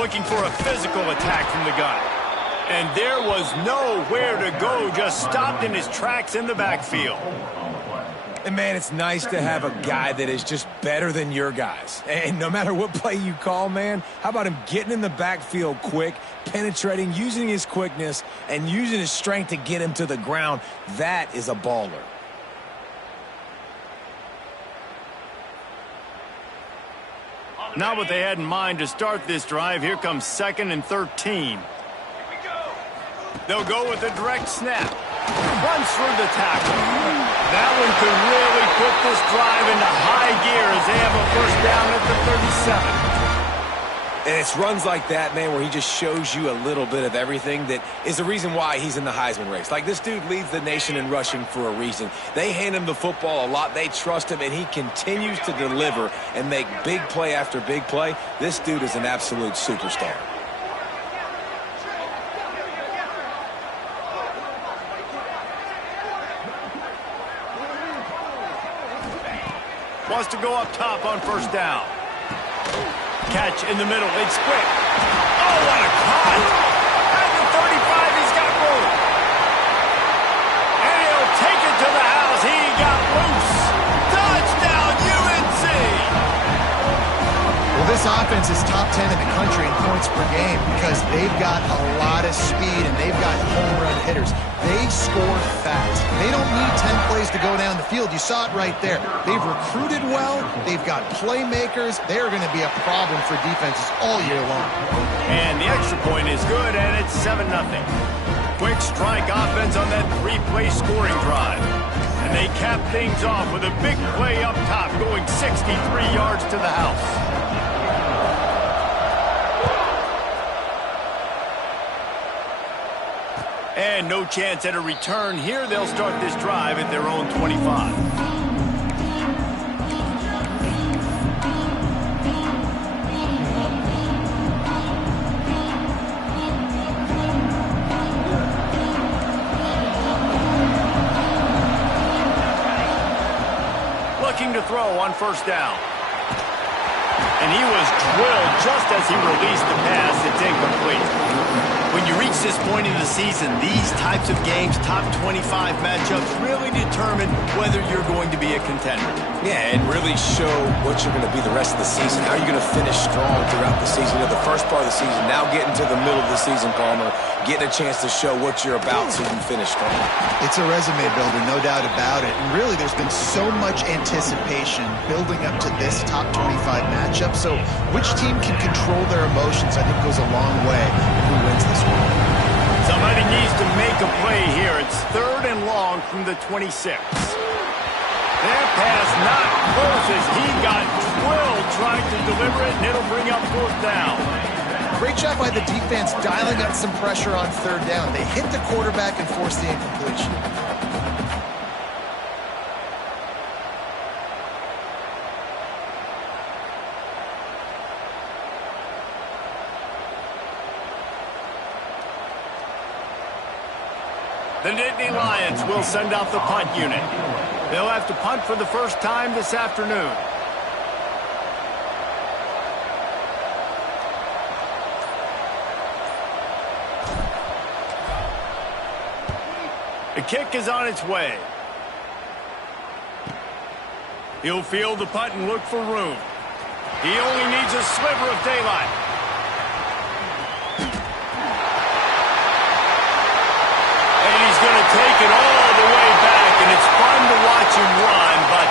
looking for a physical attack from the gun. And there was nowhere to go, just stopped in his tracks in the backfield. And, man, it's nice to have a guy that is just better than your guys. And no matter what play you call, man, how about him getting in the backfield quick, penetrating, using his quickness, and using his strength to get him to the ground? That is a baller. Not what they had in mind to start this drive. Here comes 2nd and 13. They'll go with a direct snap. Runs through the tackle. That one could really put this drive into high gear as they have a first down at the 37. And it's runs like that, man, where he just shows you a little bit of everything that is the reason why he's in the Heisman race. Like, this dude leads the nation in rushing for a reason. They hand him the football a lot. They trust him, and he continues to deliver and make big play after big play. This dude is an absolute superstar. Wants to go up top on first down. Catch in the middle. It's quick. Oh, what a cut! At the 35, he's got room. And he'll take it to the house. He got loose. Touchdown, UNC! Well, this offense is top 10 in the country in points per game because they've got a lot of speed and they've got home run hitters. They score fast. They don't need 10 plays to go down the field. You saw it right there. They've recruited well. They've got playmakers. They're going to be a problem for defenses all year long. And the extra point is good, and it's 7-0. Quick strike offense on that 3-play scoring drive. And they cap things off with a big play up top, going 63 yards to the house. And no chance at a return here. They'll start this drive at their own 25. Looking to throw on first down. And he was drilled just as he released the pass. It's incomplete. When you reach this point in the season, these types of games, top 25 matchups, really determine whether you're going to be a contender. Yeah, and really show what you're going to be the rest of the season. How are you going to finish strong throughout the season? The first part of the season, now getting to the middle of the season, Palmer, getting a chance to show what you're about so you can finish strong. It's a resume builder, no doubt about it. And really, there's been so much anticipation building up to this top 25 matchup. So which team can control their emotions, I think, goes a long way in who wins this one. Somebody needs to make a play here. It's 3rd and long from the 26. That pass not close as he got drilled trying to deliver it, and it'll bring up 4th down. Great job by the defense dialing up some pressure on 3rd down. They hit the quarterback and forced the incompletion. The Nittany Lions will send out the punt unit. They'll have to punt for the first time this afternoon. The kick is on its way. He'll field the punt and look for room. He only needs a sliver of daylight. Going to take it all the way back, and it's fun to watch him run, but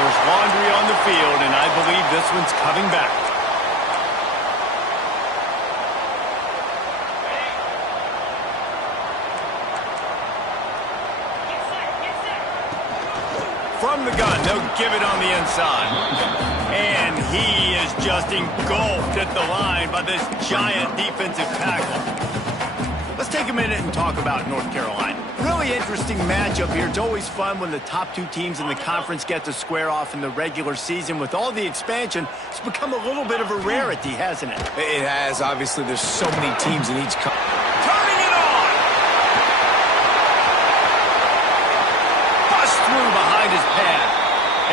there's laundry on the field, and I believe this one's coming back. From the gun, they'll give it on the inside. And he is just engulfed at the line by this giant defensive tackle. Let's take a minute and talk about North Carolina. Really interesting matchup here. It's always fun when the top two teams in the conference get to square off in the regular season. With all the expansion, it's become a little bit of a rarity, hasn't it? It has. Obviously, there's so many teams in each conference. Turning it on! Bust through behind his pad.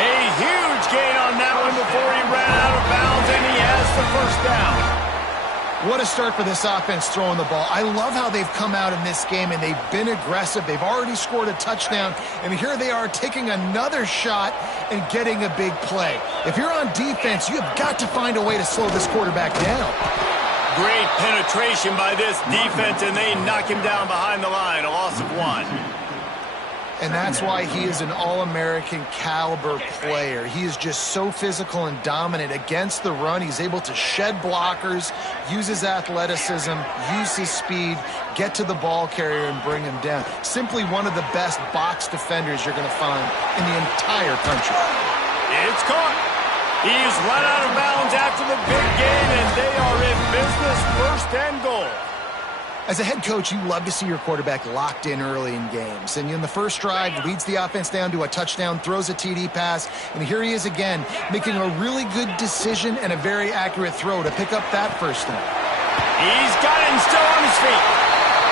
A huge gain on that one before he ran out of bounds, and he has the first down. What a start for this offense throwing the ball. I love how they've come out in this game, and they've been aggressive. They've already scored a touchdown, and here they are taking another shot and getting a big play. If you're on defense, you have got to find a way to slow this quarterback down. Great penetration by this defense, and they knock him down behind the line, a loss of 1. And that's why he is an All-American caliber player. He is just so physical and dominant against the run. He's able to shed blockers, use his athleticism, use his speed, get to the ball carrier and bring him down. Simply one of the best box defenders you're going to find in the entire country. It's caught. He's run out of bounds after the big gain, and they are in business, 1st and goal. As a head coach, you love to see your quarterback locked in early in games. And in the first drive, leads the offense down to a touchdown, throws a TD pass, and here he is again, making a really good decision and a very accurate throw to pick up that first down. He's got him still on his feet,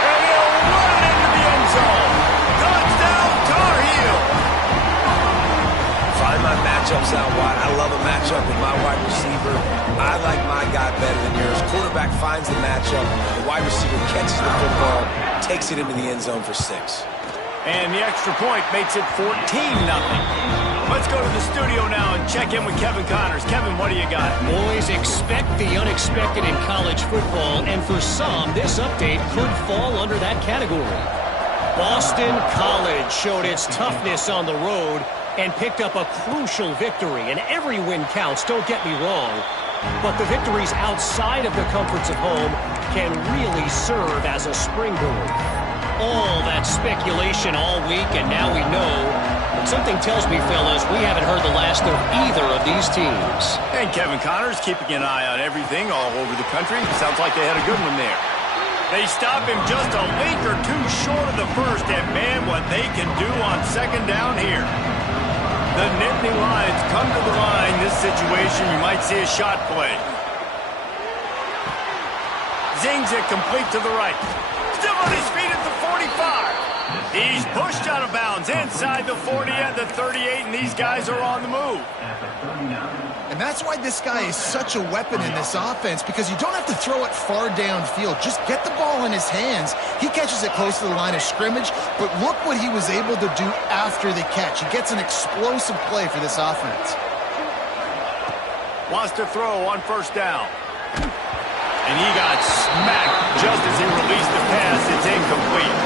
and he'll run into the end zone. Touchdown, Tar Heel! Find my matchups out wide. I love a matchup with my wide receiver. I like my guy better than yours. Quarterback finds the matchup. The wide receiver catches the football, takes it into the end zone for 6. And the extra point makes it 14-0. Let's go to the studio now and check in with Kevin Connors. Kevin, what do you got? Boys, expect the unexpected in college football, and for some, this update could fall under that category. Boston College showed its toughness on the road and picked up a crucial victory, and every win counts, don't get me wrong. But the victories outside of the comforts of home can really serve as a springboard. All that speculation all week, and now we know. But something tells me, fellas, we haven't heard the last of either of these teams. And Kevin Connors keeping an eye on everything all over the country. Sounds like they had a good one there. They stop him just a link or two short of the first, and man, what they can do on 2nd down here. The Nittany Lions come to the line. This situation, you might see a shot play. Zings it complete to the right. Still on his feet at the 45. He's pushed out of bounds inside the 40 at the 38, and these guys are on the move. And that's why this guy is such a weapon in this offense, because you don't have to throw it far downfield. Just get the ball in his hands. He catches it close to the line of scrimmage, but look what he was able to do after the catch. He gets an explosive play for this offense. Wants to throw on 1st down. And he got smacked just as he released the pass. It's incomplete.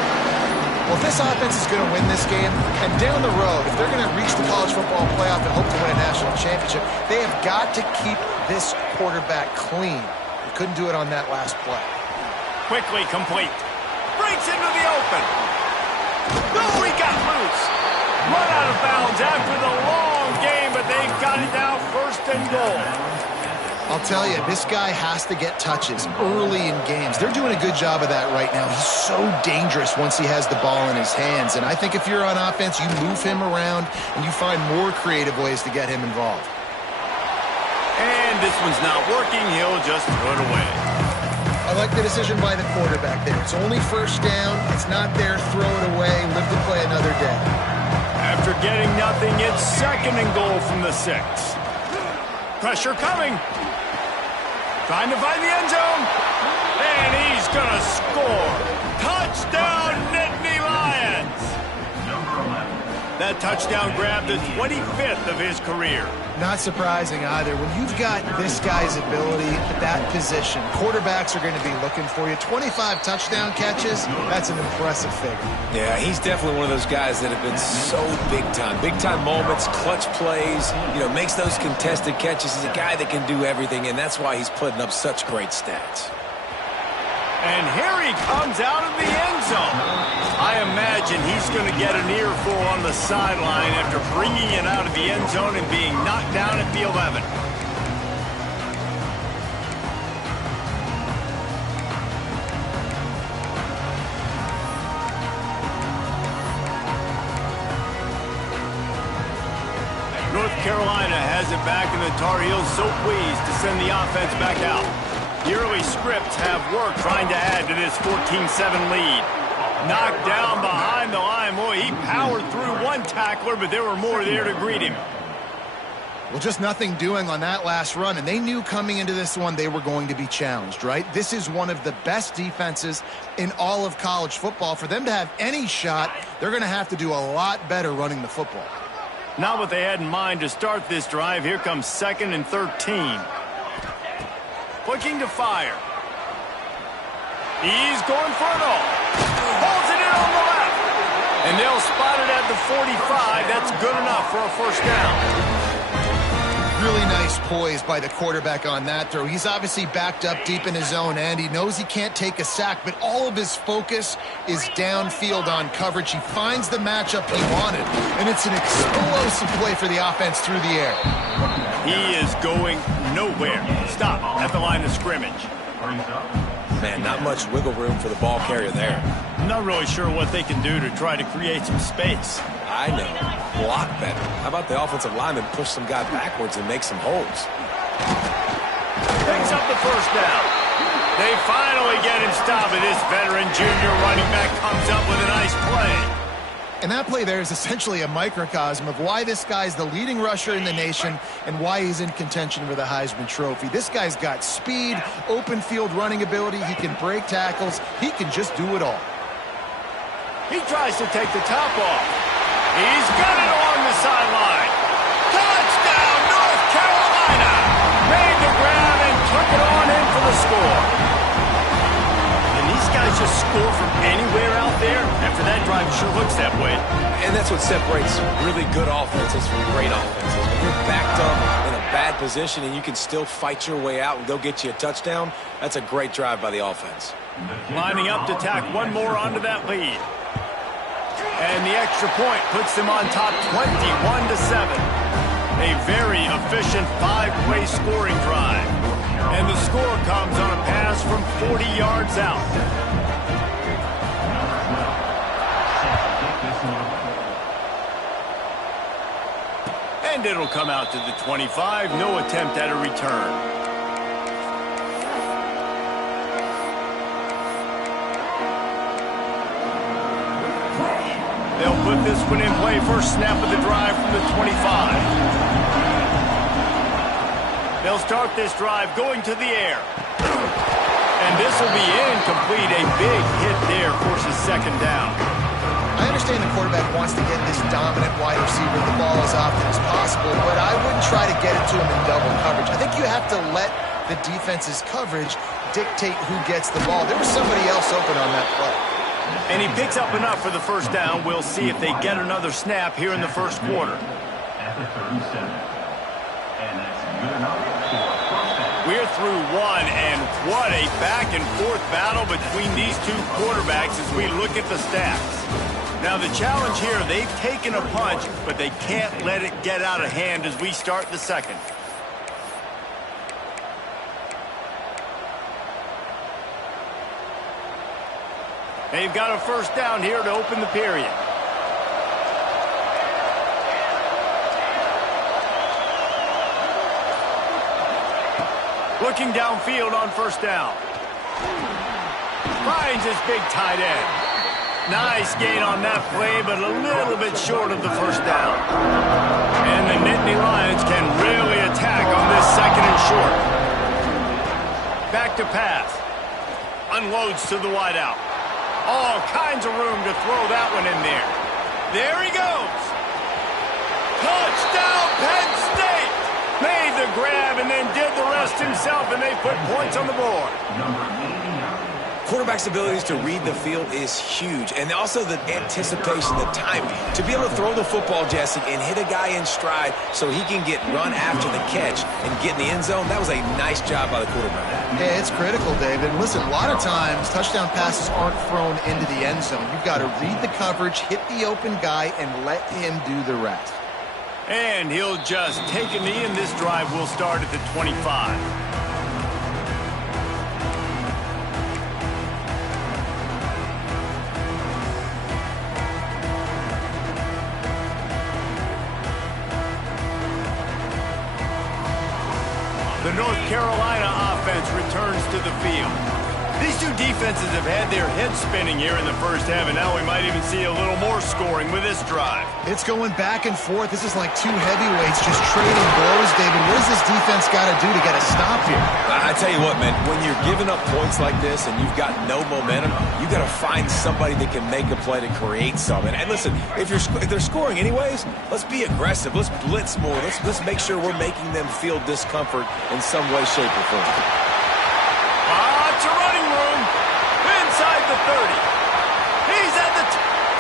Well, if this offense is going to win this game, and down the road, if they're going to reach the college football playoff and hope to win a national championship, they have got to keep this quarterback clean. They couldn't do it on that last play. Quickly complete. Breaks into the open. No, he got loose. Run out of bounds after the long game, but they got it now 1st and goal. I'll tell you, this guy has to get touches early in games. They're doing a good job of that right now. He's so dangerous once he has the ball in his hands. And I think if you're on offense, you move him around and you find more creative ways to get him involved. And this one's not working. He'll just throw it away. I like the decision by the quarterback there. It's only 1st down. It's not there. Throw it away. Live to play another day. After getting nothing, it's 2nd and goal from the 6. Pressure coming. Trying to find the end zone. And he's going to score. Touchdown, Nittany Lions. That touchdown grabbed the 25th of his career. Not surprising either. When you've got this guy's ability at that position, quarterbacks are going to be looking for you. 25 touchdown catches, that's an impressive figure. Yeah, he's definitely one of those guys that have been so big time. Big time moments, clutch plays, makes those contested catches. He's a guy that can do everything, and that's why he's putting up such great stats. And here he comes out of the end zone. I imagine he's going to get an earful on the sideline after bringing it out of the end zone and being knocked down at the 11. North Carolina has it back, and the Tar Heels so pleased to send the offense back out. The early scripts have worked trying to add to this 14-7 lead. Knocked down behind the line. Boy, he powered through one tackler, but there were more there to greet him. Well, just nothing doing on that last run, and they knew coming into this one they were going to be challenged, right? This is one of the best defenses in all of college football. For them to have any shot, they're going to have to do a lot better running the football. Not what they had in mind to start this drive. Here comes 2nd and 13. Looking to fire. He's going for it all. Holds it in on the left. And they'll spot it at the 45. That's good enough for a first down. Really nice poise by the quarterback on that throw. He's obviously backed up deep in his own end. He knows he can't take a sack, but all of his focus is downfield on coverage. He finds the matchup he wanted, and it's an explosive play for the offense through the air. He is going nowhere. Stop at the line of scrimmage. Man, not much wiggle room for the ball carrier there. I'm not really sure what they can do to try to create some space. I know. Block better. How about the offensive lineman push some guy backwards and make some holes? Picks up the first down. They finally get him stopped, and this veteran junior running back comes up with a nice play. And that play there is essentially a microcosm of why this guy's the leading rusher in the nation and why he's in contention for the Heisman Trophy. This guy's got speed, open field running ability. He can break tackles. He can just do it all. He tries to take the top off. He's got it along the sideline. Touchdown, North Carolina! Made the grab and took it on in for the score. And these guys just score from anywhere out there. After that drive, sure looks that way. And that's what separates really good offenses from great offenses. When you're backed up in a bad position and you can still fight your way out and go get you a touchdown, that's a great drive by the offense. Lining up to tack one more onto that lead. And the extra point puts them on top 21-7. A very efficient 5-play scoring drive. And the score comes on a pass from 40 yards out. And it'll come out to the 25. No attempt at a return. They'll put this one in play. First snap of the drive from the 25. They'll start this drive going to the air. And this will be incomplete. A big hit there forces second down. I understand the quarterback wants to get this dominant wide receiver the ball as often as possible, but I wouldn't try to get it to him in double coverage. I think you have to let the defense's coverage dictate who gets the ball. There was somebody else open on that play. And he picks up enough for the first down. We'll see if they get another snap here in the first quarter. We're through one, and what a back-and-forth battle between these two quarterbacks as we look at the stats. Now, the challenge here, they've taken a punch, but they can't let it get out of hand as we start the second. They've got a first down here to open the period. Looking downfield on first down. Finds his big tight end. Nice gain on that play, but a little bit short of the first down. And the Nittany Lions can really attack on this second and short. Back to pass. Unloads to the wideout. All kinds of room to throw that one in there. There he goes. Touchdown, Penn State. Made the grab and then did the rest himself, and they put points on the board. Quarterback's abilities to read the field is huge, and also the anticipation, the timing. To be able to throw the football, Jesse, and hit a guy in stride so he can get run after the catch and get in the end zone, that was a nice job by the quarterback. Yeah, it's critical, David. Listen, a lot of times touchdown passes aren't thrown into the end zone. You've got to read the coverage, hit the open guy, and let him do the rest. And he'll just take a knee, and this drive will start at the 25. The North Carolina offense returns to the field. These two defenses have had their heads spinning here in the first half, and now we might even see a little more scoring with this drive. It's going back and forth. This is like two heavyweights just trading blows, David. What does this defense got to do to get a stop here? I tell you what, man, when you're giving up points like this and you've got no momentum, you got to find somebody that can make a play to create something. And listen, if they're scoring anyways, let's be aggressive. Let's blitz more. Let's make sure we're making them feel discomfort in some way, shape, or form. It's a running room inside the 30. He's at the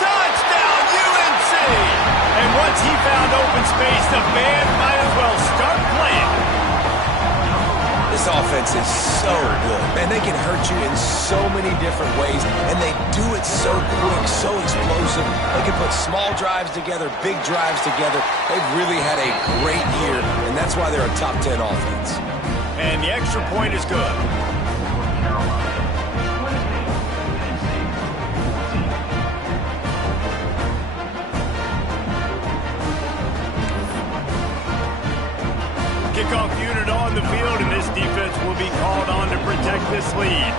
touchdown, UNC! And once he found open space, the band might as well start playing. This offense is so good. Man, they can hurt you in so many different ways, and they do it so quick, so explosive. They can put small drives together, big drives together. They've really had a great year, and that's why they're a top 10 offense. And the extra point is good. Kickoff unit on the field, and this defense will be called on to protect this lead.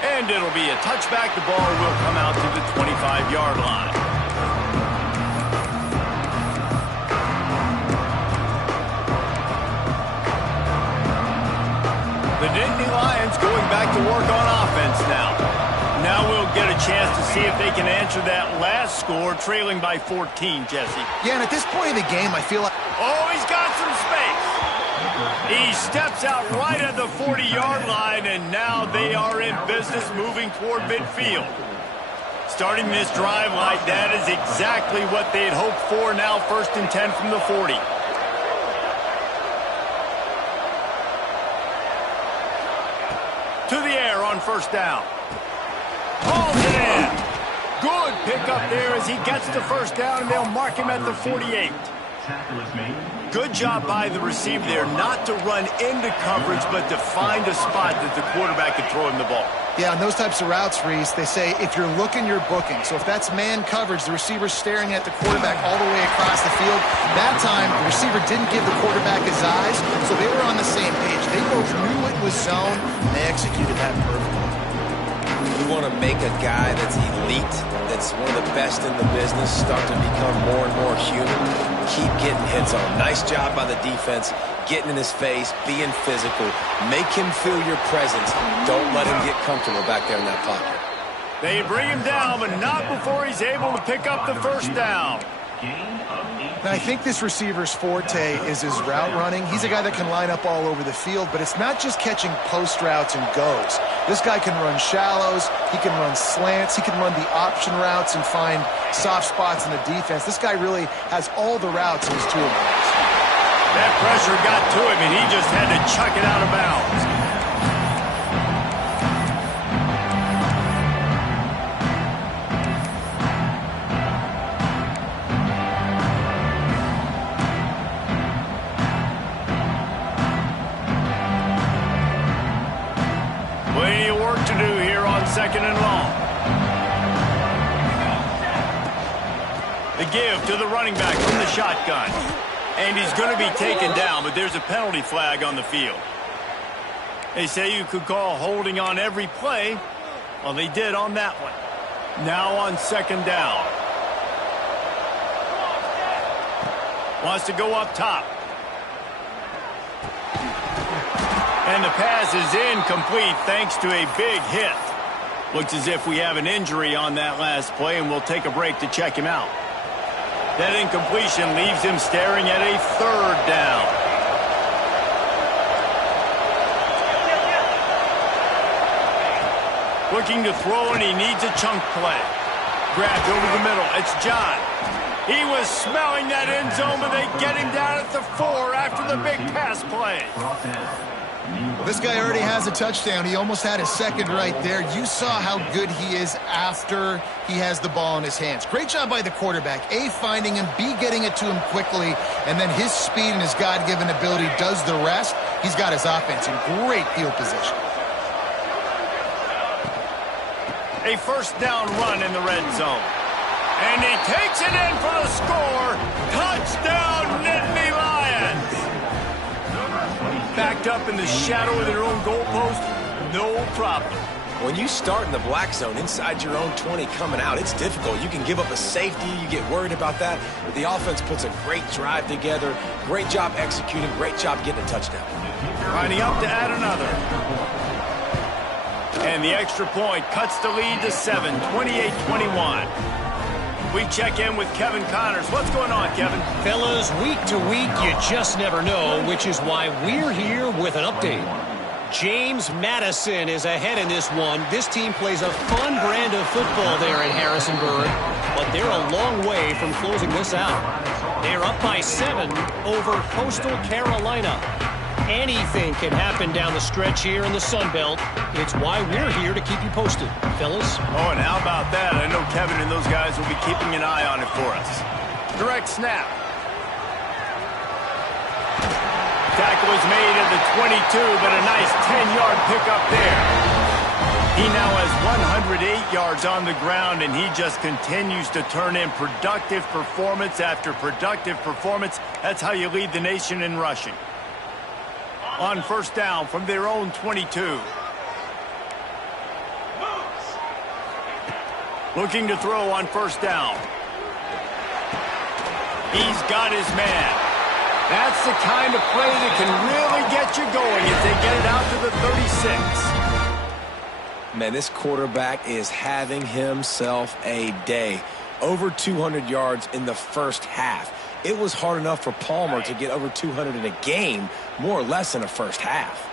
And it'll be a touchback. The ball will come out to the 25-yard line. The Nittany Lions going back to work on offense now. Now we'll get a chance to see if they can answer that last score, trailing by 14, Jesse. Yeah, and at this point in the game, I feel like... Oh, he's got some space. He steps out right at the 40-yard line, and now they are in business moving toward midfield. Starting this drive like that is exactly what they had hoped for. Now 1st and 10 from the 40. To the air on 1st down. Hauls it in. Good pickup there as he gets the 1st down, and they'll mark him at the 48. Good job by the receiver there not to run into coverage, but to find a spot that the quarterback can throw him the ball. Yeah, on those types of routes, Reese, they say if you're looking, you're booking. So if that's man coverage, the receiver's staring at the quarterback all the way across the field. That time, the receiver didn't give the quarterback his eyes, so they were on the same page. They both knew it was zone, and they executed that perfectly. You want to make a guy that's elite, that's one of the best in the business, start to become more and more human. Keep getting hits on him. Nice job by the defense, getting in his face, being physical. Make him feel your presence. Don't let him get comfortable back there in that pocket. They bring him down, but not before he's able to pick up the 1st down. Now, I think this receiver's forte is his route running. He's a guy that can line up all over the field, but it's not just catching post routes and goes. This guy can run shallows, he can run slants, he can run the option routes and find soft spots in the defense. This guy really has all the routes in his toolbox. That pressure got to him, and he just had to chuck it out of bounds. Plenty of work to do here on 2nd and long. The give to the running back from the shotgun. And he's going to be taken down, but there's a penalty flag on the field. They say you could call holding on every play. Well, they did on that one. Now on 2nd down. Wants to go up top. And the pass is incomplete thanks to a big hit. Looks as if we have an injury on that last play, and we'll take a break to check him out. That incompletion leaves him staring at a 3rd down. Looking to throw, and he needs a chunk play. Grabbed over the middle. It's John. He was smelling that end zone, but they get him down at the 4 after the big pass play. This guy already has a touchdown. He almost had his 2nd right there. You saw how good he is after he has the ball in his hands. Great job by the quarterback. A, finding him, B, getting it to him quickly, and then his speed and his God-given ability does the rest. He's got his offense in great field position. A first down run in the red zone. And he takes it in for the score. Touchdown, Nittany Lions. Backed up in the shadow of their own goalpost, no problem. When you start in the black zone inside your own 20 coming out, it's difficult. You can give up a safety. You get worried about that. But the offense puts a great drive together. Great job executing. Great job getting a touchdown. Lining up to add another. And the extra point cuts the lead to 7, 28-21. We check in with Kevin Connors. What's going on, Kevin? Fellas, week to week, you just never know, which is why we're here with an update. James Madison is ahead in this one. This team plays a fun brand of football there in Harrisonburg, but they're a long way from closing this out. They're up by 7 over Coastal Carolina. Anything can happen down the stretch here in the Sun Belt. It's why we're here to keep you posted, fellas. Oh, and how about that? I know Kevin and those guys will be keeping an eye on it for us. Direct snap. Tackle is made at the 22, but a nice 10-yard pickup there. He now has 108 yards on the ground, and he just continues to turn in productive performance after productive performance. That's how you lead the nation in rushing. On first down from their own 22. Looking to throw on first down. He's got his man. That's the kind of play that can really get you going if they get it out to the 36. Man, this quarterback is having himself a day. Over 200 yards in the first half. It was hard enough for Palmer to get over 200 in a game, more or less in a first half.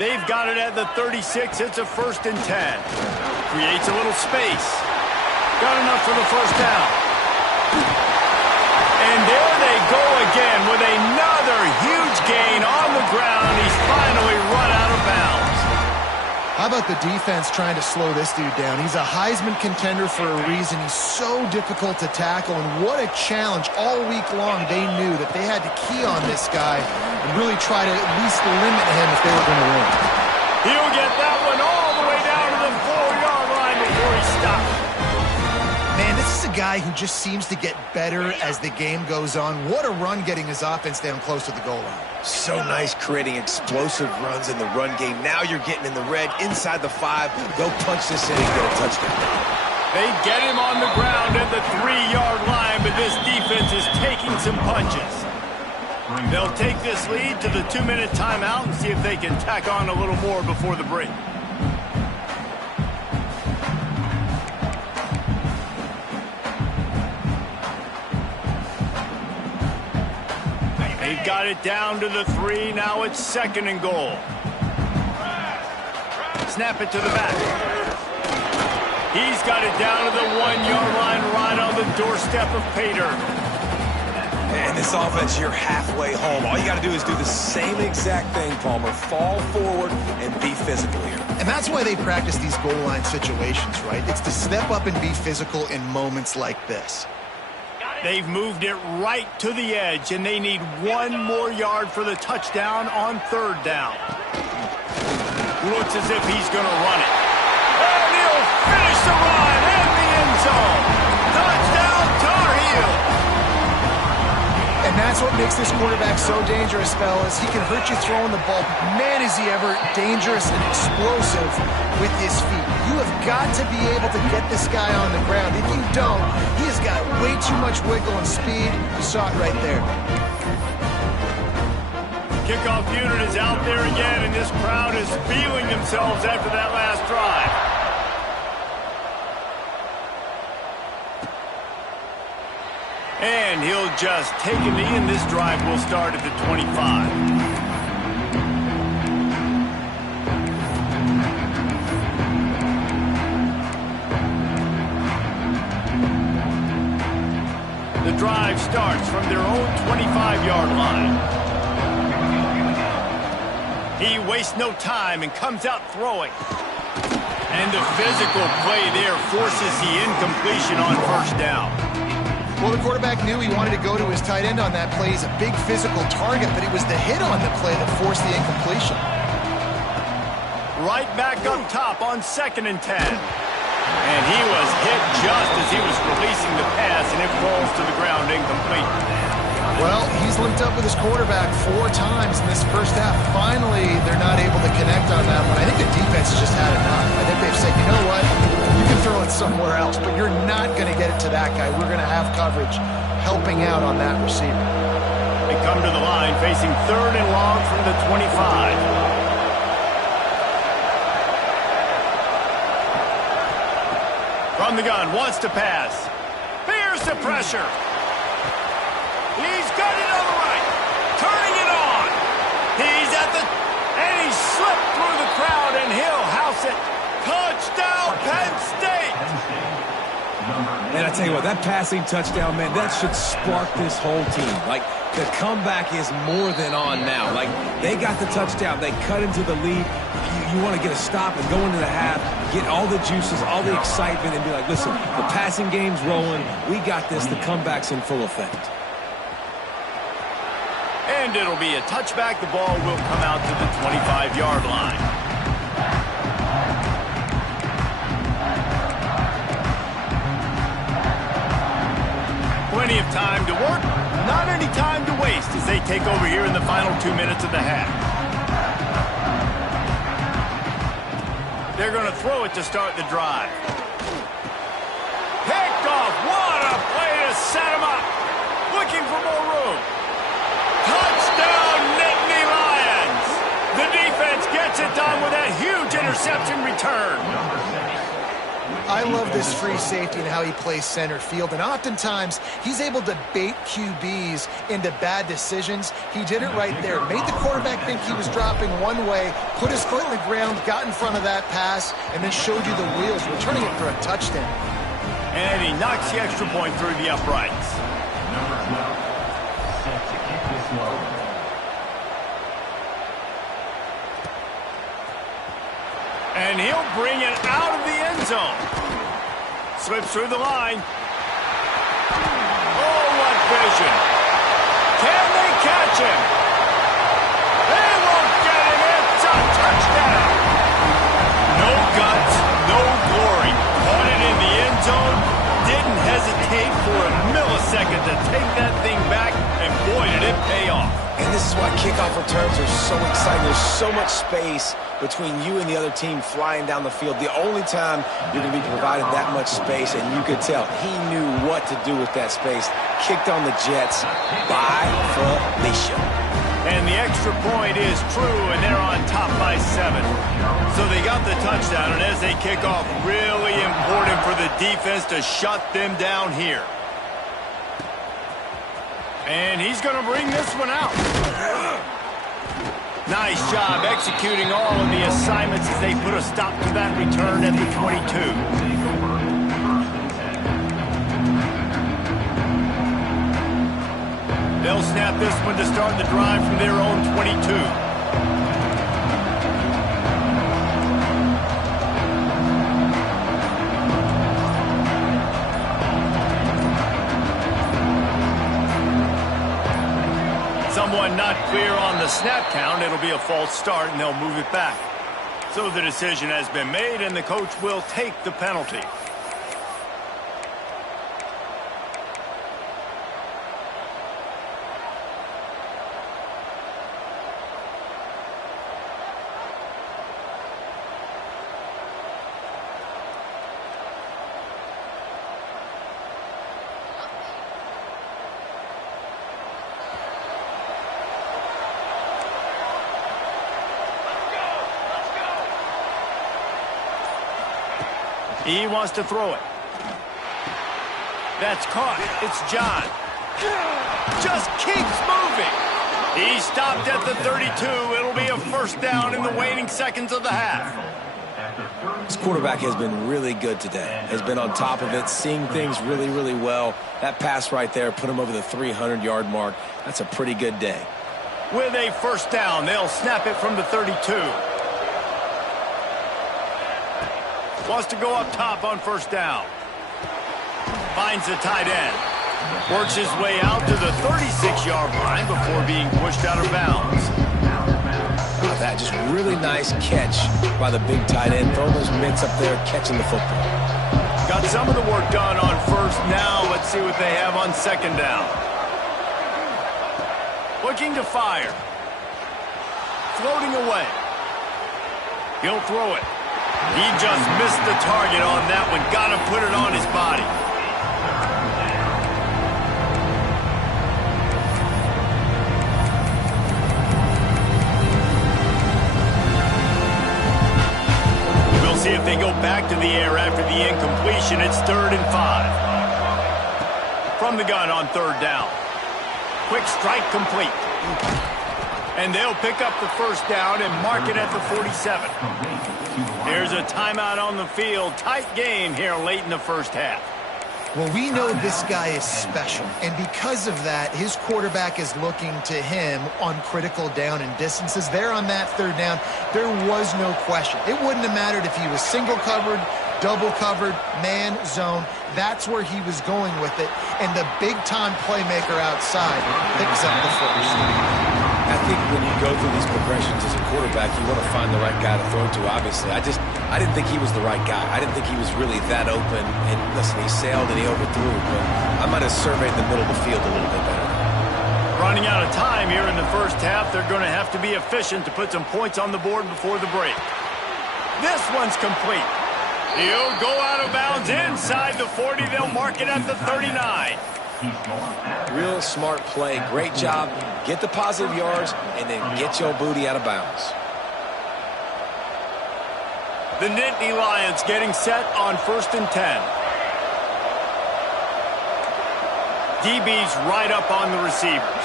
They've got it at the 36. It's a 1st and 10. Creates a little space. Got enough for the first down. And there they go again with another huge gain on the ground. He's finally run out of bounds. How about the defense trying to slow this dude down? He's a Heisman contender for a reason. He's so difficult to tackle, and what a challenge. All week long, they knew that they had to key on this guy and really try to at least limit him if they were going to win. He'll get that one all the way down to the 4-yard line before he stops. Man, this is a guy who just seems to get better as the game goes on. What a run getting his offense down close to the goal line. So nice creating explosive runs in the run game. Now you're getting in the red inside the 5. Go punch this in and get a touchdown. They get him on the ground at the 3-yard line, but this defense is taking some punches. They'll take this lead to the 2-minute timeout and see if they can tack on a little more before the break. They've got it down to the 3. Now it's 2nd and goal. Snap it to the back. He's got it down to the 1-yard line right on the doorstep of Pater. Man, this offense, you're halfway home. All you got to do is do the same exact thing, Palmer. Fall forward and be physical here. And that's why they practice these goal line situations, right? It's to step up and be physical in moments like this. They've moved it right to the edge, and they need 1 more yard for the touchdown on 3rd down. Looks as if he's going to run it. And he'll finish the run in the end zone. Touchdown, Tar Heels. And that's what makes this quarterback so dangerous, fellas. He can hurt you throwing the ball. Man, is he ever dangerous and explosive with his feet. You have got to be able to get this guy on the ground. If you don't, he has got way too much wiggle and speed. You saw it right there. Kickoff unit is out there again, and this crowd is feeling themselves after that last drive. And he'll just take a knee, and this drive will start at the 25. The drive starts from their own 25-yard line. He wastes no time and comes out throwing. And the physical play there forces the incompletion on first down. Well, the quarterback knew he wanted to go to his tight end on that play. He's a big physical target, but it was the hit on the play that forced the incompletion. Right back up top on 2nd and 10. And he was hit just as he was releasing the pass, and it falls to the ground incomplete. Well, he's linked up with his quarterback 4 times in this first half. Finally, they're not able to connect on that one. I think the defense has just had enough. I think they've said, you know what, you can throw it somewhere else, but you're not going to get it to that guy. We're going to have coverage helping out on that receiver. They come to the line facing 3rd and long from the 25. From the gun, wants to pass. Fears the pressure. He's got it on the right. Turning it on. He's at the... And he slipped through the crowd, and he'll house it. Touchdown, Penn State. And I tell you what, that passing touchdown, man, that should spark this whole team. Like, the comeback is more than on now. Like, they got the touchdown. They cut into the lead. You want to get a stop and go into the half, get all the juices, all the excitement, and be like, listen, the passing game's rolling. We got this. The comeback's in full effect. And it'll be a touchback. The ball will come out to the 25-yard line. Plenty of time to work, not any time to waste as they take over here in the final 2 minutes of the half. They're going to throw it to start the drive. Picked off. What a play to set him up. Looking for more room. Touchdown, Nittany Lions. The defense gets it done with that huge interception return. I love this free safety and how he plays center field, and oftentimes he's able to bait QBs into bad decisions. He did it right there. Made the quarterback think he was dropping one way, put his foot in the ground, got in front of that pass, and then showed you the wheels, returning it for a touchdown. And he knocks the extra point through the uprights. And he'll bring it out of the end zone. Slips through the line. Oh, what vision. Can they catch him? They won't get him. It's a touchdown. No guts, no glory. Caught it in the end zone. Didn't hesitate for a millisecond to take that thing back. And boy, did it pay off. And this is why kickoff returns are so exciting. There's so much space between you and the other team flying down the field. The only time you're going to be provided that much space, and you could tell he knew what to do with that space. Kicked on the Jets by Felicia. And the extra point is true, and they're on top by 7. So they got the touchdown, and as they kick off, really important for the defense to shut them down here. And he's going to bring this one out. Nice job executing all of the assignments as they put a stop to that return at the 22. They'll snap this one to start the drive from their own 22. Someone not clear on the snap count. It'll be a false start, and they'll move it back. So the decision has been made, and the coach will take the penalty. He wants to throw it. That's caught. It's John. Just keeps moving. He stopped at the 32. It'll be a first down in the waning seconds of the half. This quarterback has been really good today. Has been on top of it, seeing things really, really well. That pass right there put him over the 300-yard mark. That's a pretty good day. With a first down, they'll snap it from the 32. Wants to go up top on first down. Finds the tight end. Works his way out to the 36-yard line before being pushed out of bounds. That that. Just really nice catch by the big tight end. Throwing those mitts up there, catching the football. Got some of the work done on first. Now let's see what they have on second down. Looking to fire. Floating away. He'll throw it. He just missed the target on that one. Got to put it on his body. We'll see if they go back to the air after the incompletion. It's 3rd and 5. From the gun on 3rd down. Quick strike complete. And they'll pick up the first down and mark it at the 47. Here's a timeout on the field. Tight game here late in the first half. Well, we know this guy is special, and because of that, his quarterback is looking to him on critical down and distances. There on that 3rd down, there was no question. It wouldn't have mattered if he was single covered, double covered, man, zone. That's where he was going with it, and the big-time playmaker outside picks up the first. I think when you go through these progressions as a quarterback, you want to find the right guy to throw to, obviously. I didn't think he was the right guy. I didn't think he was really that open. And listen, he sailed and he overthrew, but I might have surveyed the middle of the field a little bit better. Running out of time here in the first half, they're going to have to be efficient to put some points on the board before the break. This one's complete. He'll go out of bounds inside the 40. They'll mark it at the 39. Real smart play. Great job. Get the positive yards and then get your booty out of bounds. The Nittany Lions getting set on 1st and 10. DB's right up on the receivers.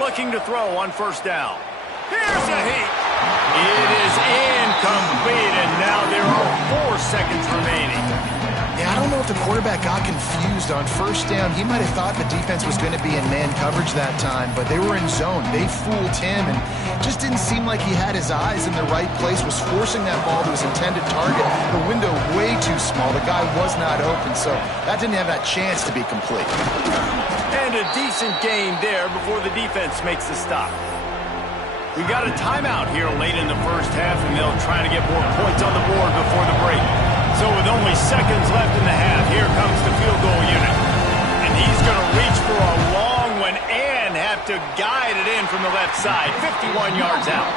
Looking to throw on 1st down. Here's a heat. It is incomplete, and now there are 4 seconds remaining. Yeah, I don't know if the quarterback got confused on 1st down. He might have thought the defense was going to be in man coverage that time, but they were in zone. They fooled him and just didn't seem like he had his eyes in the right place, was forcing that ball to his intended target. The window way too small. The guy was not open, so that didn't have that chance to be complete. And a decent gain there before the defense makes the stop. We've got a timeout here late in the first half, and they'll try to get more points on the board before the break. So with only seconds left in the half, here comes the field goal unit. And he's going to reach for a long one and have to guide it in from the left side, 51 yards out.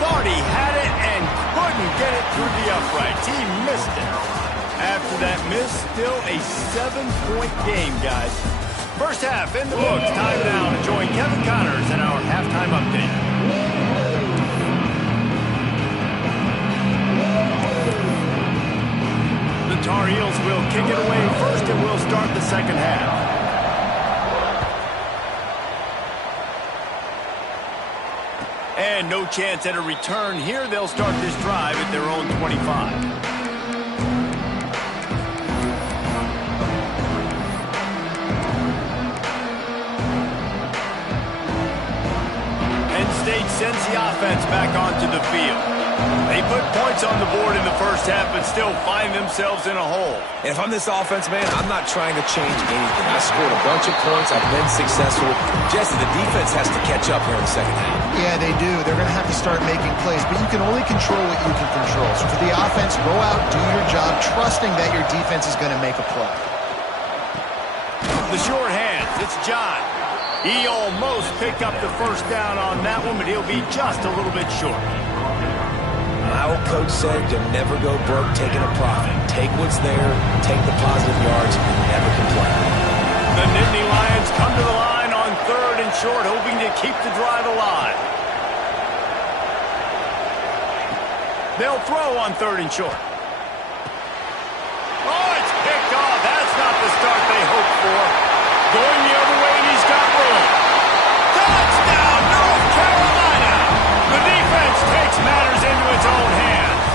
Thought he had it and couldn't get it through the uprights. He missed it. After that miss, still a 7-point game, guys. First half in the books. Time now to join Kevin Connors in our halftime update. The Tar Heels will kick it away first, and we'll start the second half. And no chance at a return here. They'll start this drive at their own 25. State sends the offense back onto the field. They put points on the board in the first half, but still find themselves in a hole. And if I'm this offense, man, I'm not trying to change anything. I scored a bunch of points. I've been successful. Jesse, the defense has to catch up here in the second half. Yeah, they do. They're going to have to start making plays, but you can only control what you can control. So for the offense, go out, do your job, trusting that your defense is going to make a play. The short hands, it's John. He almost picked up the first down on that one, but he'll be just a little bit short. My old coach said you'll never go broke taking a profit. Take what's there, take the positive yards, and never complain. The Nittany Lions come to the line on 3rd and short, hoping to keep the drive alive. They'll throw on 3rd and short. Oh, it's picked off. That's not the start they hoped for. Going the other way, and he's got room. Touchdown, North Carolina! The defense takes matters into its own hands.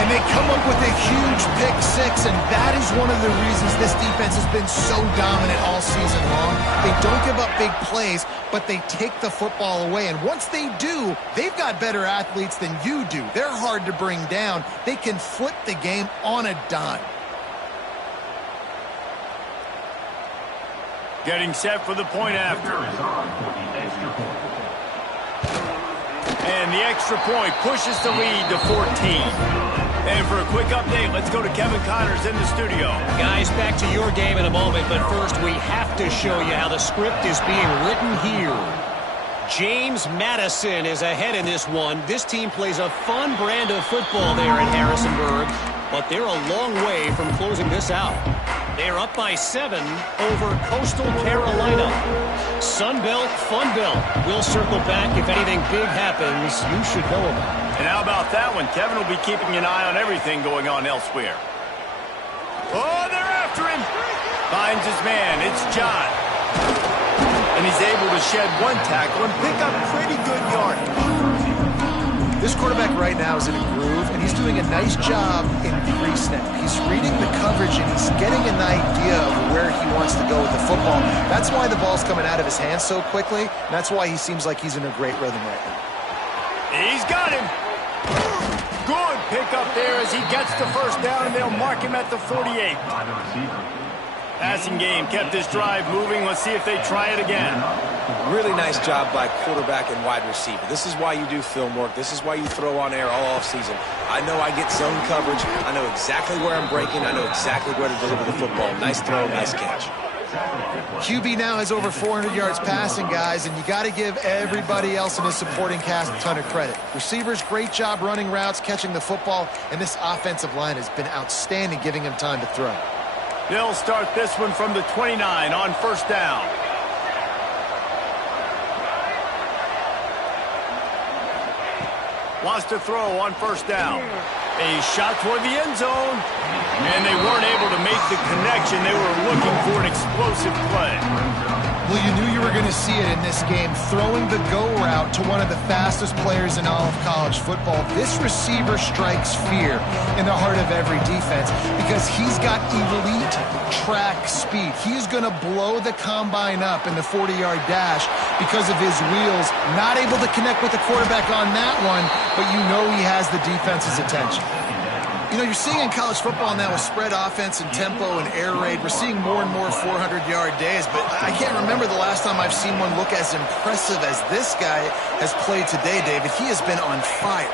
And they come up with a huge pick six, and that is one of the reasons this defense has been so dominant all season long. They don't give up big plays, but they take the football away. And once they do, they've got better athletes than you do. They're hard to bring down. They can flip the game on a dime. Getting set for the point after. And the extra point pushes the lead to 14. And for a quick update, let's go to Kevin Connors in the studio. Guys, back to your game in a moment, but first we have to show you how the script is being written here. James Madison is ahead in this one. This team plays a fun brand of football there in Harrisonburg, but they're a long way from closing this out. They're up by 7 over Coastal Carolina. Sunbelt, Funbelt. We'll circle back if anything big happens you should know about. And how about that one? Kevin will be keeping an eye on everything going on elsewhere. Oh, they're after him. Finds his man. It's John. And he's able to shed one tackle and pick up pretty good yardage. This quarterback right now is in a groove, and he's doing a nice job in pre-snap. He's reading the coverage, and he's getting an idea of where he wants to go with the football. That's why the ball's coming out of his hands so quickly, and that's why he seems like he's in a great rhythm right now. He's got him. Good pick up there as he gets the first down, and they'll mark him at the 48. Passing game kept this drive moving. Let's see if they try it again. Really nice job by quarterback and wide receiver. This is why you do film work. This is why you throw on air all offseason. I know I get zone coverage. I know exactly where I'm breaking. I know exactly where to deliver the football. Nice throw, nice catch. QB now has over 400 yards passing, guys, and you got to give everybody else in his supporting cast a ton of credit. Receivers, great job running routes, catching the football, and this offensive line has been outstanding, giving him time to throw. They'll start this one from the 29 on first down. Wants to throw on first down. A shot toward the end zone. And they weren't able to make the connection. They were looking for an explosive play. Well, you knew you were going to see it in this game. Throwing the go route to one of the fastest players in all of college football. This receiver strikes fear in the heart of every defense because he's got elite track speed. He's going to blow the combine up in the 40-yard dash because of his wheels. Not able to connect with the quarterback on that one, but you know he has the defense's attention. You know, you're seeing in college football now with spread offense and tempo and air raid, we're seeing more and more 400-yard days, but I can't remember the last time I've seen one look as impressive as this guy has played today, David. He has been on fire.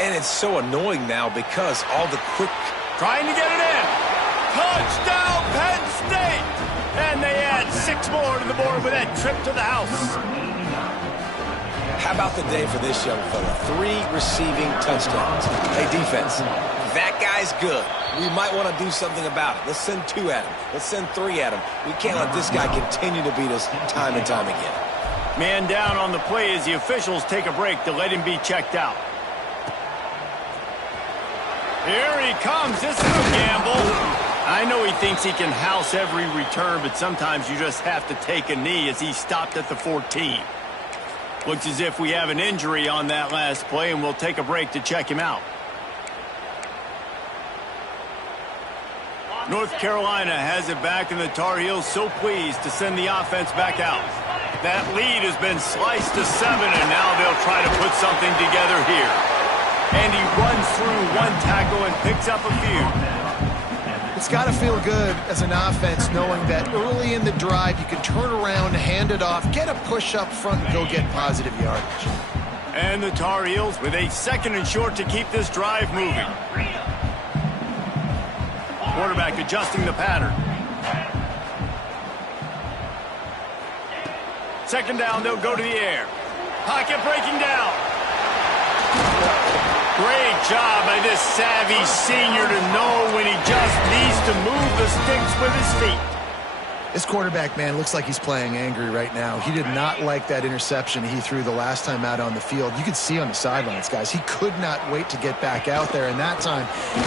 And it's so annoying now because all the quick... Trying to get it in. Touchdown, Penn State! And they add 6 more to the board with that trip to the house. How about the day for this young fella? 3 receiving touchdowns. Hey, defense, that guy's good. We might want to do something about it. Let's send 2 at him. Let's send 3 at him. We can't let this guy continue to beat us time and time again. Man down on the play as the officials take a break to let him be checked out. Here he comes. This is a gamble. I know he thinks he can house every return, but sometimes you just have to take a knee as he stopped at the 14. Looks as if we have an injury on that last play, and we'll take a break to check him out. North Carolina has it back, and the Tar Heels so pleased to send the offense back out. That lead has been sliced to 7, and now they'll try to put something together here. And he runs through 1 tackle and picks up a few. It's got to feel good as an offense knowing that early in the drive you can turn around, hand it off, get a push up front, and go get positive yardage. And the Tar Heels with a 2nd and short to keep this drive moving. Quarterback adjusting the pattern. 2nd down, they'll go to the air. Pocket breaking down. Great job by this savvy senior to know when he just needs to move the sticks with his feet. This quarterback, man, looks like he's playing angry right now. He did not like that interception he threw the last time out on the field. You could see on the sidelines, guys, he could not wait to get back out there. And that time,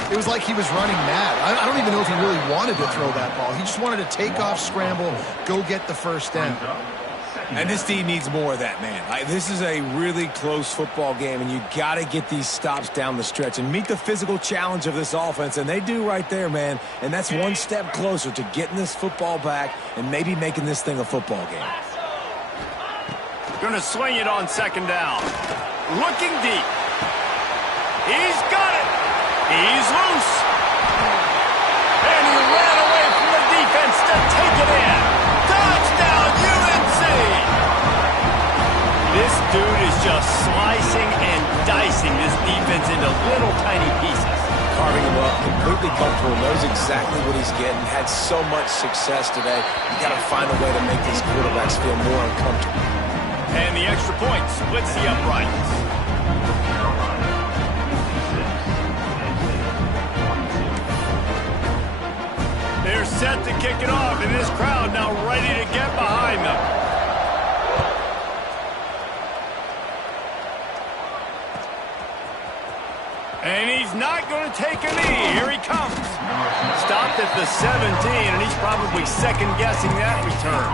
it was like he was running mad. I don't even know if he really wanted to throw that ball. He just wanted to take off, scramble, go get the first down. And this team needs more of that, man. This is a really close football game, and you got to get these stops down the stretch and meet the physical challenge of this offense, and they do right there, man. And that's one step closer to getting this football back and maybe making this thing a football game. Going to swing it on 2nd down. Looking deep. He's got it. He's loose. And he ran away from the defense to take it in. Touchdown! just slicing and dicing this defense into little tiny pieces. Carving him up, completely comfortable, knows exactly what he's getting, had so much success today. You got to find a way to make these quarterbacks feel more uncomfortable. And the extra point splits the uprights. They're set to kick it off, and this crowd now ready to get behind them. And he's not going to take a knee. Here he comes. Stopped at the 17, and he's probably second-guessing that return.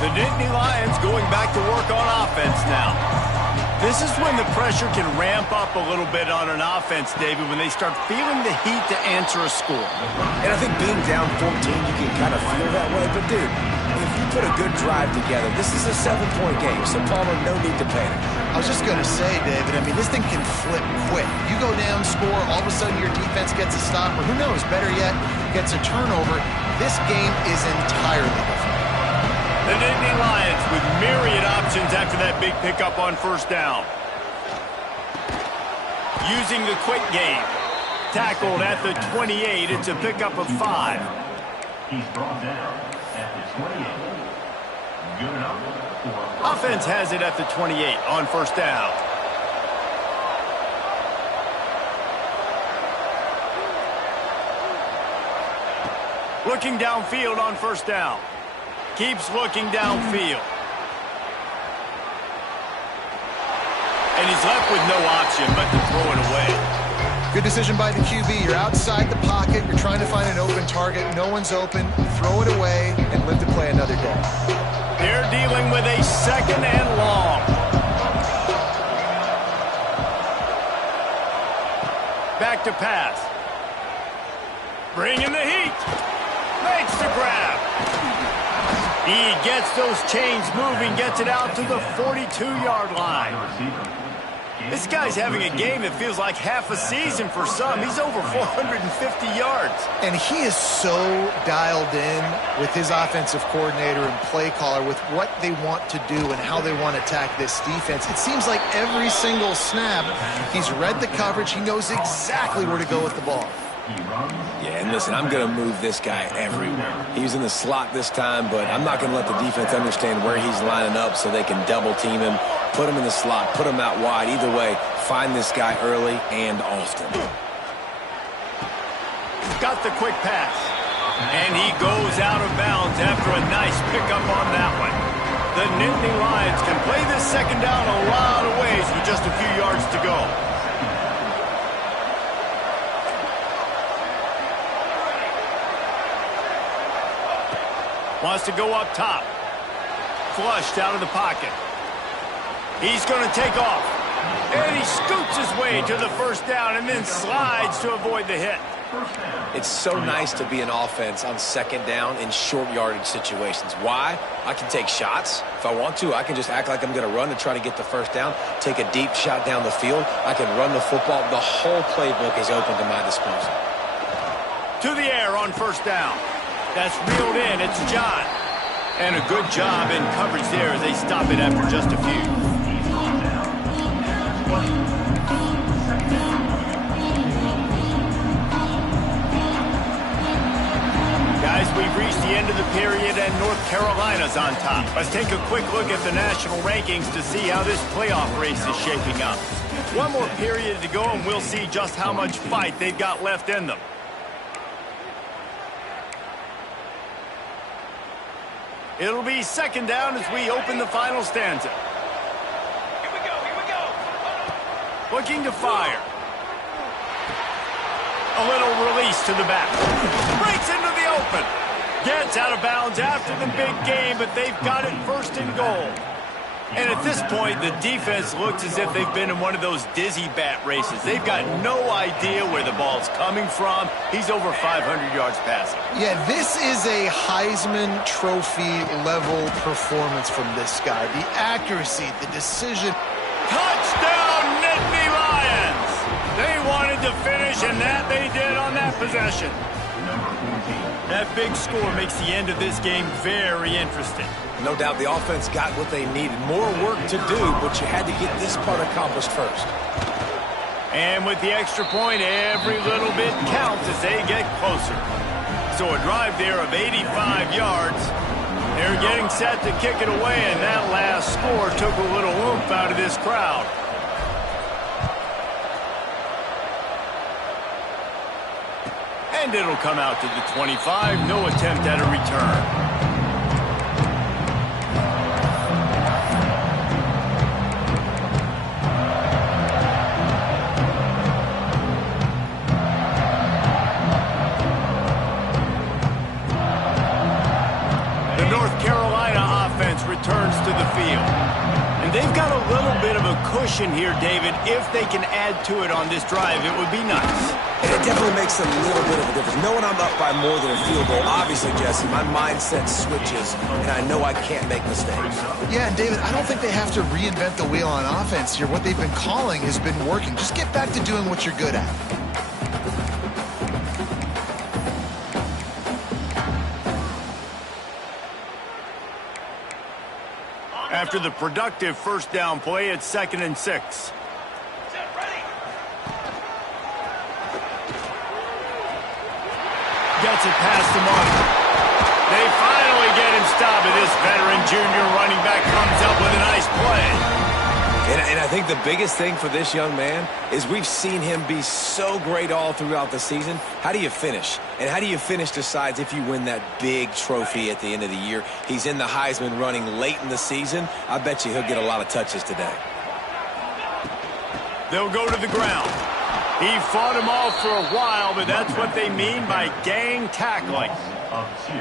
The Nittany Lions going back to work on offense now. This is when the pressure can ramp up a little bit on an offense, David, when they start feeling the heat to answer a score. And I think being down 14, you can kind of feel that way. But, dude, if you put a good drive together, this is a 7-point game, so Palmer, no need to panic. I was just going to say, David, I mean, this thing can flip quick. You go down, score, all of a sudden your defense gets a stop, or who knows, better yet, gets a turnover. This game is entirely different. The Nittany Lions with myriad options after that big pickup on first down. Using the quick game. Tackled at the 28. It's a pickup of 5. He's brought down at the 28. Good enough for Offense has it at the 28 on first down. Looking downfield on first down. Keeps looking downfield. And he's left with no option but to throw it away. Good decision by the QB. You're outside the pocket. You're trying to find an open target. No one's open. Throw it away and live to play another day. They're dealing with a second and long. Back to pass. Bringing the heat. Makes the grab. He gets those chains moving, gets it out to the 42-yard line. This guy's having a game that feels like half a season for some. He's over 450 yards. And he is so dialed in with his offensive coordinator and play caller with what they want to do and how they want to attack this defense. It seems like every single snap, he's read the coverage. He knows exactly where to go with the ball. Yeah, and listen, I'm going to move this guy everywhere. He's in the slot this time, but I'm not going to let the defense understand where he's lining up so they can double-team him, put him in the slot, put him out wide. Either way, find this guy early and often. Got the quick pass. And he goes out of bounds after a nice pickup on that one. The Nittany Lions can play this second down a lot of ways with just a few yards to go. Wants to go up top. Flushed out of the pocket. He's going to take off. And he scoots his way to the first down and then slides to avoid the hit. It's so nice to be an offense on second down in short yardage situations. Why? I can take shots. If I want to, I can just act like I'm going to run to try to get the first down, take a deep shot down the field. I can run the football. The whole playbook is open to my disposal. To the air on first down. That's reeled in. It's John. And a good job in coverage there as they stop it after just a few. Guys, we've reached the end of the period and North Carolina's on top. Let's take a quick look at the national rankings to see how this playoff race is shaping up. One more period to go and we'll see just how much fight they've got left in them. It'll be second down as we open the final stanza. Here we go. Looking to fire. A little release to the back. Breaks into the open. Gets out of bounds after the big game, but they've got it first and goal. And at this point, the defense looks as if they've been in one of those dizzy bat races. They've got no idea where the ball's coming from. He's over 500 yards passing. Yeah, this is a Heisman Trophy level performance from this guy. The accuracy, the decision. Touchdown, Nittany Lions! They wanted to finish, and that they did on that possession. number 14. That big score makes the end of this game very interesting. No doubt the offense got what they needed. More work to do, but you had to get this part accomplished first. And with the extra point, every little bit counts as they get closer. So a drive there of 85 yards. They're getting set to kick it away, and that last score took a little oomph out of this crowd. And it'll come out to the 25. No attempt at a return. Returns to the field. And they've got a little bit of a cushion here, David. If they can add to it on this drive, it would be nice. And it definitely makes a little bit of a difference. Knowing I'm up by more than a field goal, obviously, Jesse, my mindset switches, and I know I can't make mistakes. Yeah, and David, I don't think they have to reinvent the wheel on offense here. What they've been calling has been working. Just get back to doing what you're good at. After the productive first down play, it's 2nd and 6. Gets it past the mark. They finally get him stopped, and this veteran junior running back comes up with a nice play. And I think the biggest thing for this young man is we've seen him be so great all throughout the season. How do you finish? And how do you finish decides if you win that big trophy at the end of the year. He's in the Heisman running late in the season. I bet you he'll get a lot of touches today. They'll go to the ground. He fought them off for a while, but that's what they mean by gang tackling. Of 2.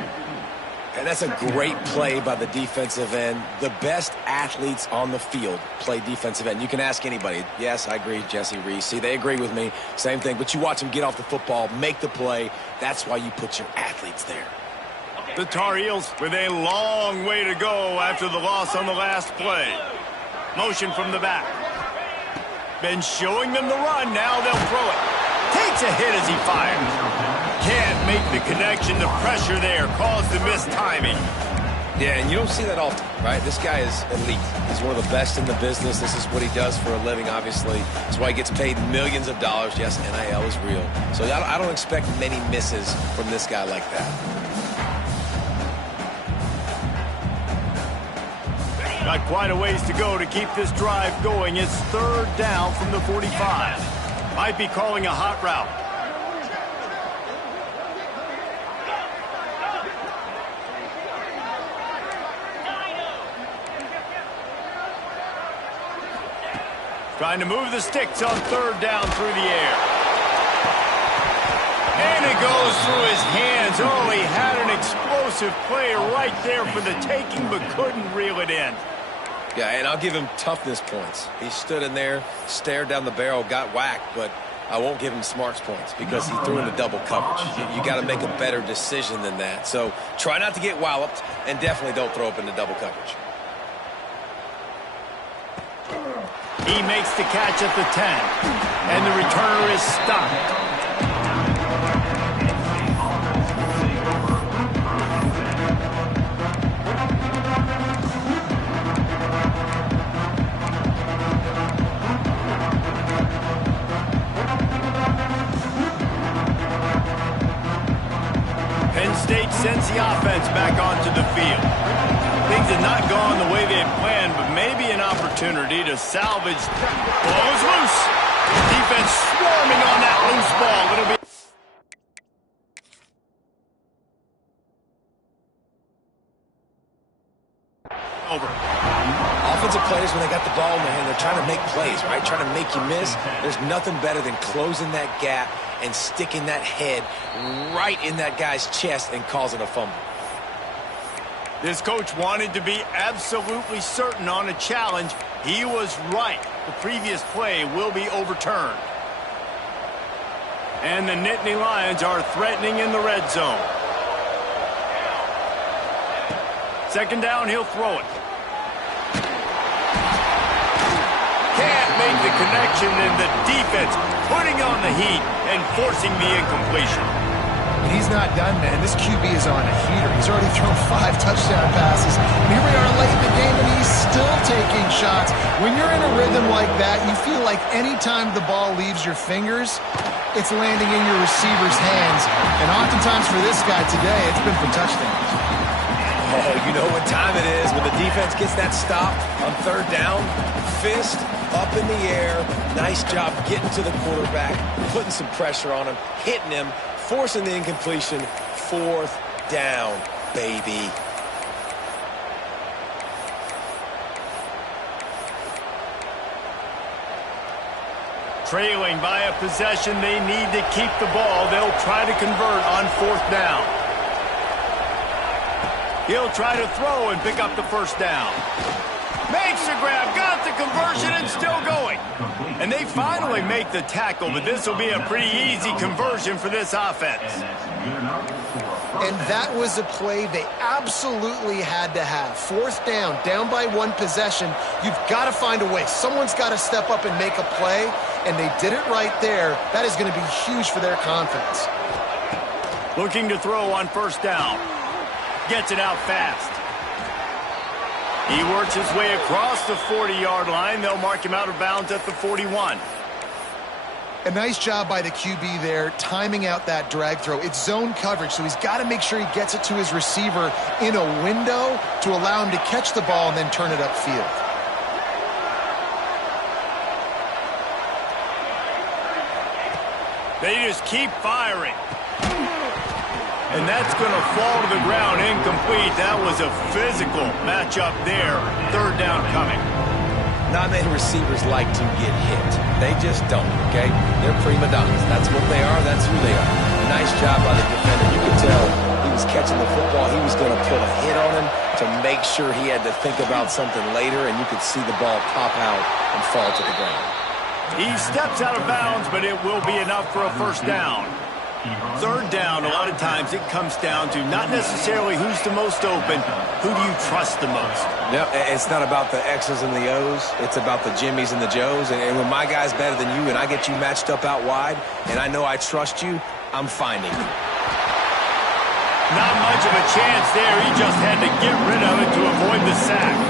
And that's a great play by the defensive end. The best athletes on the field play defensive end. You can ask anybody. Yes, I agree, Jesse Reese. See, they agree with me. Same thing. But you watch them get off the football, make the play. That's why you put your athletes there. The Tar Heels with a long way to go after the loss on the last play. Motion from the back. Been showing them the run. Now they'll throw it. Takes a hit as he fires. Can't make the connection. The pressure there caused the mistiming. Yeah, and you don't see that often, right? This guy is elite. He's one of the best in the business. This is what he does for a living, obviously. That's why he gets paid millions of dollars. Yes, NIL is real. So I don't expect many misses from this guy like that. Got quite a ways to go to keep this drive going. It's 3rd down from the 45. Might be calling a hot route. Trying to move the sticks on 3rd down through the air. And it goes through his hands. Oh, he had an explosive play right there for the taking, but couldn't reel it in. Yeah, and I'll give him toughness points. He stood in there, stared down the barrel, got whacked, but I won't give him smarts points because he threw into double coverage. You got to make a better decision than that. So try not to get walloped, and definitely don't throw up into double coverage. He makes the catch at the 10, and the returner is stopped. Penn State sends the offense back onto the field. Things have not gone the way they had planned, but maybe an opportunity to salvage. Ball is loose. Defense swarming on that loose ball. It'll be over. Offensive players, when they got the ball in their hand, they're trying to make plays, right? Trying to make you miss. There's nothing better than closing that gap and sticking that head right in that guy's chest and causing a fumble. This coach wanted to be absolutely certain on a challenge. He was right. The previous play will be overturned. And the Nittany Lions are threatening in the red zone. 2nd down, he'll throw it. Can't make the connection, and the defense putting on the heat and forcing the incompletion. And he's not done, man. This QB is on a heater. He's already thrown 5 touchdown passes. And here we are late in the game, and he's still taking shots. When you're in a rhythm like that, you feel like any time the ball leaves your fingers, it's landing in your receiver's hands. And oftentimes for this guy today, it's been for touchdowns. Oh, you know what time it is when the defense gets that stop on 3rd down. Fist up in the air. Nice job getting to the quarterback, putting some pressure on him, hitting him, forcing the incompletion. 4th down, baby. Trailing by a possession, they need to keep the ball. They'll try to convert on 4th down. He'll try to throw and pick up the 1st down. Makes the grab, got the conversion, and still going. And they finally make the tackle, but this will be a pretty easy conversion for this offense. And that was a play they absolutely had to have. 4th down by 1 possession. You've got to find a way. Someone's got to step up and make a play, and they did it right there. That is going to be huge for their confidence. Looking to throw on 1st down. Gets it out fast. He works his way across the 40-yard line. They'll mark him out of bounds at the 41. A nice job by the QB there, timing out that drag throw. It's zone coverage, so he's got to make sure he gets it to his receiver in a window to allow him to catch the ball and then turn it upfield. They just keep firing. And that's going to fall to the ground incomplete. That was a physical matchup there. 3rd down coming. Not many receivers like to get hit. They just don't, okay? They're prima donnas. That's what they are. That's who they are. Nice job by the defender. You could tell he was catching the football. He was going to put a hit on him to make sure he had to think about something later, and you could see the ball pop out and fall to the ground. He steps out of bounds, but it will be enough for a 1st down. 3rd down, a lot of times it comes down to not necessarily who's the most open, who do you trust the most? Yep, it's not about the X's and the O's. It's about the Jimmies and the Joes. And when my guy's better than you and I get you matched up out wide and I know I trust you, I'm finding you. Not much of a chance there. He just had to get rid of it to avoid the sack.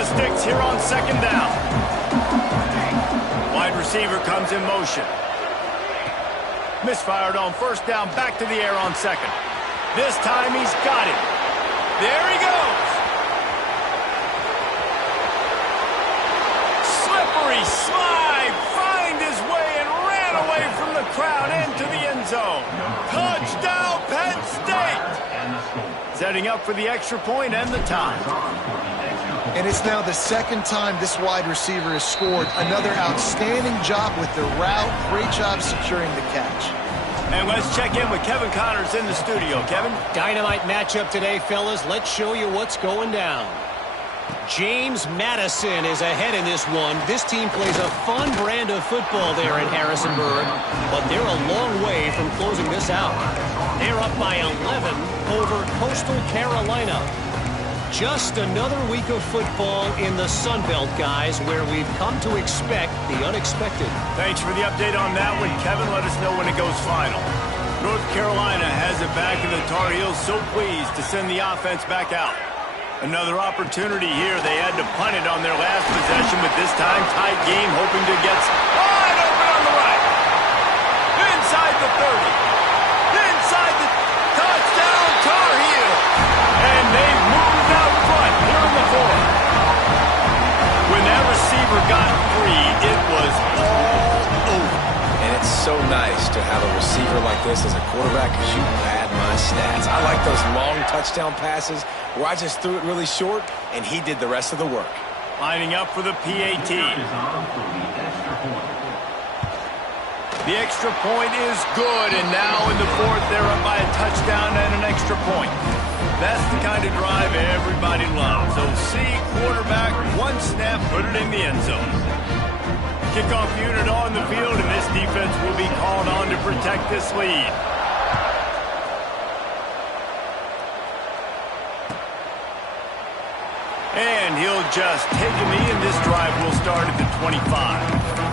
Sticks here on 2nd down. Wide receiver comes in motion. Misfired on 1st down, back to the air on 2nd. This time he's got it. There he goes. Slippery slide, find his way and ran away from the crowd into the end zone. Touchdown, Penn State. Setting up for the extra point and the tie. And it's now the 2nd time this wide receiver has scored. Another outstanding job with the route. Great job securing the catch. And let's check in with Kevin Connors in the studio. Kevin? Dynamite matchup today, fellas. Let's show you what's going down. James Madison is ahead in this one. This team plays a fun brand of football there in Harrisonburg, but they're a long way from closing this out. They're up by 11 over Coastal Carolina. Just another week of football in the Sun Belt, guys, where we've come to expect the unexpected. Thanks for the update on that one, Kevin. Let us know when it goes final. North Carolina has it back in the Tar Heels, so pleased to send the offense back out. Another opportunity here. They had to punt it on their last possession, but this time tight game, hoping to get wide open on the right. Inside the 30. Inside the touchdown, Tar Heels. And they've moved out front here in the 4th. When that receiver got free, it was all over. And it's so nice to have a receiver like this as a quarterback because you pad my stats. I like those long touchdown passes where I just threw it really short and he did the rest of the work. Lining up for the PAT. The extra point is good, and now in the 4th, they're up by a touchdown and an extra point. That's the kind of drive everybody loves. So see quarterback, one snap, put it in the end zone. Kickoff unit on the field, and this defense will be called on to protect this lead. And he'll just take a knee, and this drive will start at the 25.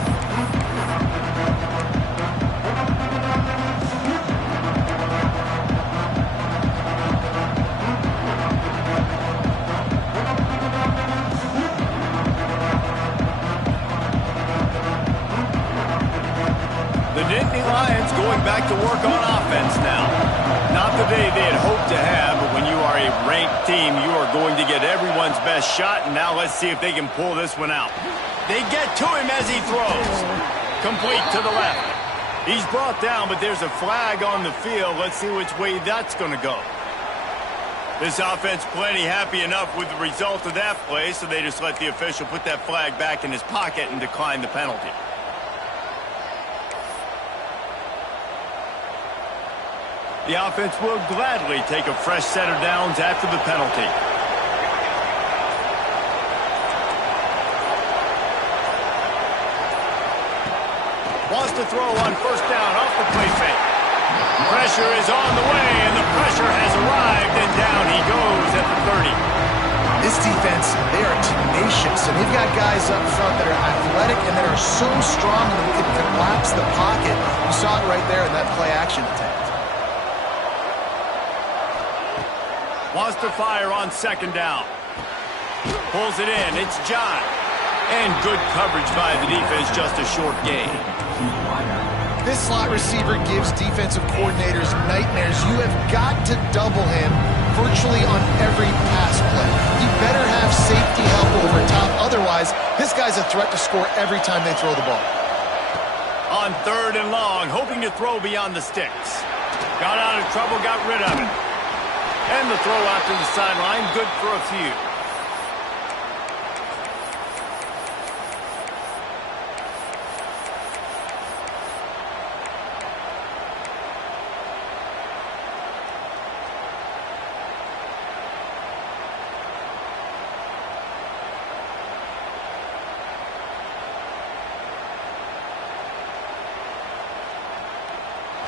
The Nittany Lions going back to work on offense now. Not the day they had hoped to have, but when you are a ranked team, you are going to get everyone's best shot, and now let's see if they can pull this one out. They get to him as he throws. Complete to the left. He's brought down, but there's a flag on the field. Let's see which way that's going to go. This offense plenty happy enough with the result of that play, so they just let the official put that flag back in his pocket and decline the penalty. The offense will gladly take a fresh set of downs after the penalty. Wants to throw on first down off the play fake. Pressure is on the way, and the pressure has arrived, and down he goes at the 30. This defense, they are tenacious, and they've got guys up front that are athletic and that are so strong that they can collapse the pocket. You saw it right there in that play-action attempt. Wants to fire on second down. Pulls it in. It's John. And good coverage by the defense, just a short gain. This slot receiver gives defensive coordinators nightmares. You have got to double him virtually on every pass play. You better have safety help over top. Otherwise, this guy's a threat to score every time they throw the ball. On third and long, hoping to throw beyond the sticks. Got out of trouble, got rid of it. And the throw out to the sideline, good for a few.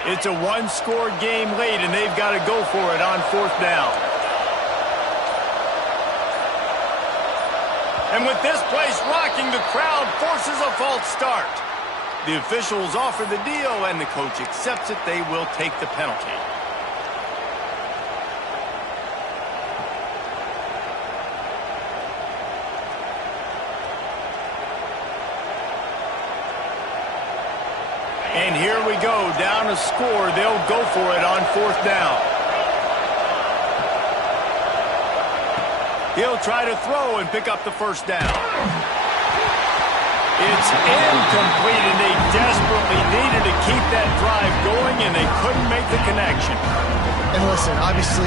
It's a one-score game late, and they've got to go for it on fourth down. And with this place rocking, the crowd forces a false start. The officials offer the deal, and the coach accepts it. They will take the penalty. And here we go, down a score. They'll go for it on fourth down. He'll try to throw and pick up the first down. It's incomplete, and they desperately needed to keep that drive going, and they couldn't make the connection. And listen, obviously,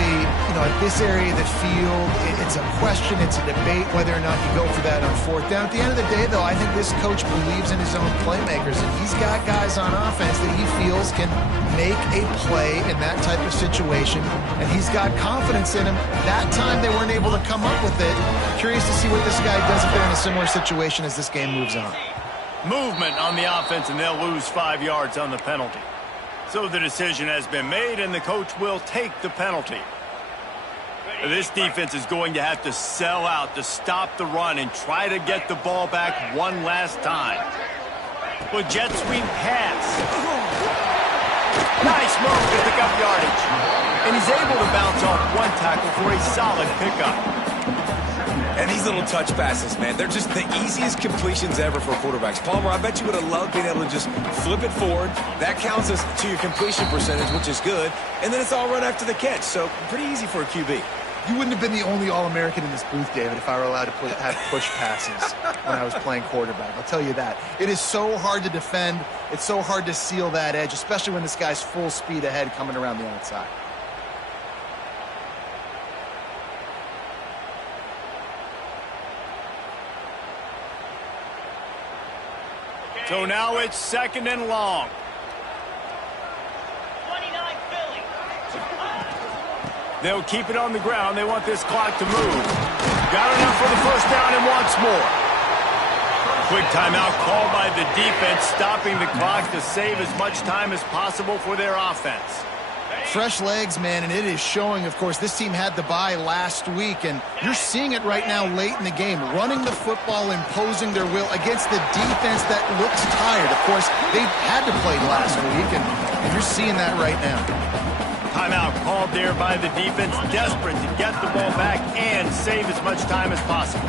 at this area of the field, it's a question, it's a debate whether or not you go for that on fourth down. At the end of the day, though, I think this coach believes in his own playmakers, and he's got guys on offense that he feels can make a play in that type of situation, and he's got confidence in him. That time they weren't able to come up with it. Curious to see what this guy does if they're in a similar situation as this game moves on. Movement on the offense, and they'll lose 5 yards on the penalty. So the decision has been made, and the coach will take the penalty. This defense is going to have to sell out to stop the run and try to get the ball back one last time. Well, jet sweep pass. Nice move to pick up yardage. And he's able to bounce off one tackle for a solid pickup. And these little touch passes, man, they're just the easiest completions ever for quarterbacks. Palmer, I bet you would have loved being able to just flip it forward. That counts as to your completion percentage, which is good. And then it's all run after the catch, so pretty easy for a QB. You wouldn't have been the only All-American in this booth, David, if I were allowed to have push passes when I was playing quarterback. I'll tell you that. It is so hard to defend. It's so hard to seal that edge, especially when this guy's full speed ahead coming around the outside. So now it's second and long. 29 Philly. They'll keep it on the ground. They want this clock to move. Got enough for the first down and wants more. quick timeout called by the defense, stopping the clock to save as much time as possible for their offense. Fresh legs, man, and it is showing, of course. This team had the bye last week, and you're seeing it right now late in the game. Running the football, imposing their will against the defense that looks tired. Of course, they had to play last week, and you're seeing that right now. Timeout called there by the defense, desperate to get the ball back and save as much time as possible.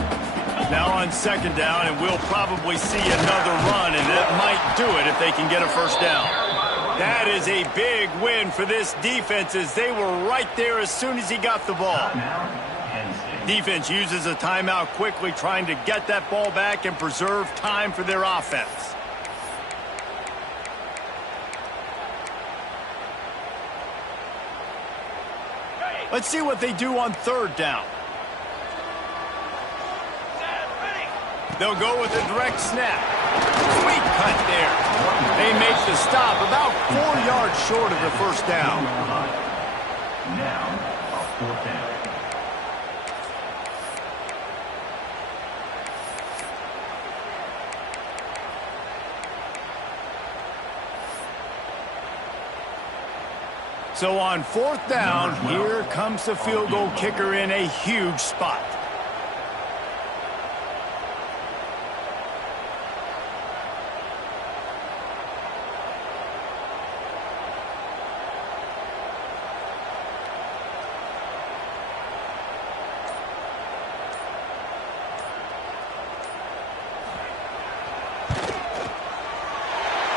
Now on second down, and we'll probably see another run, and that might do it if they can get a first down. That is a big win for this defense, as they were right there as soon as he got the ball. Defense uses a timeout quickly, trying to get that ball back and preserve time for their offense. Let's see what they do on third down. They'll go with a direct snap. Sweet cut there. They make the stop about 4 yards short of the first down. Now, a fourth down. So on fourth down, here comes the field goal kicker in a huge spot.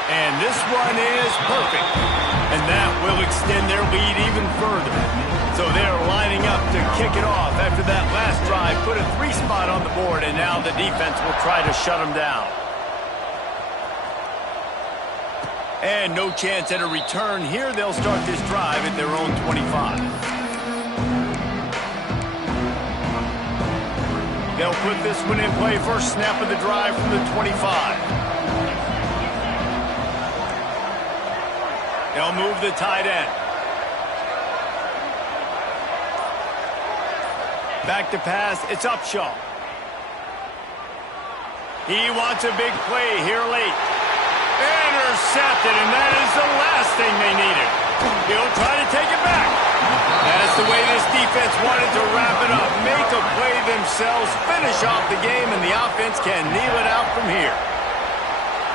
And this one is perfect. And that will extend their lead even further. So they're lining up to kick it off after that last drive. Put a 3 spot on the board, and now the defense will try to shut them down. And no chance at a return here. They'll start this drive at their own 25. They'll put this one in play. First snap of the drive from the 25. They'll move the tight end. Back to pass. It's Upshaw. He wants a big play here late. Intercepted, and that is the last thing they needed. He'll try to take it back. That's the way this defense wanted to wrap it up. Make a play themselves, finish off the game, and the offense can kneel it out from here.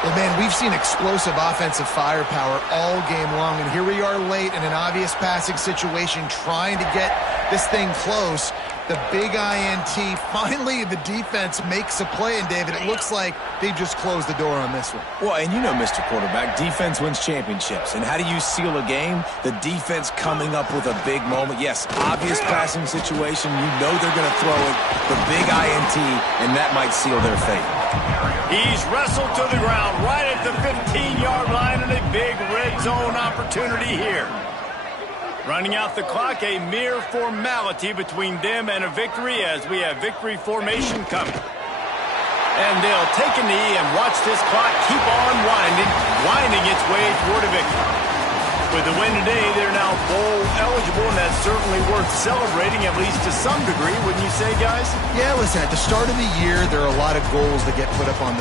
Well, man, we've seen explosive offensive firepower all game long, and here we are late in an obvious passing situation trying to get this thing close. The big INT, finally the defense makes a play, and David, it looks like they've just closed the door on this one. Well, and you know, Mr. Quarterback, defense wins championships. And how do you seal a game? The defense coming up with a big moment. Yes, obvious passing situation. You know they're going to throw it. The big INT, and that might seal their fate. He's wrestled to the ground right at the 15-yard line, and a big red zone opportunity here. Running out the clock, a mere formality between them and a victory, as we have victory formation coming. And they'll take a knee and watch this clock keep on winding its way toward a victory. With the win today, they're now bowl eligible, and that's certainly worth celebrating, at least to some degree, wouldn't you say, guys? Yeah, listen, at the start of the year, there are a lot of goals that get put up on the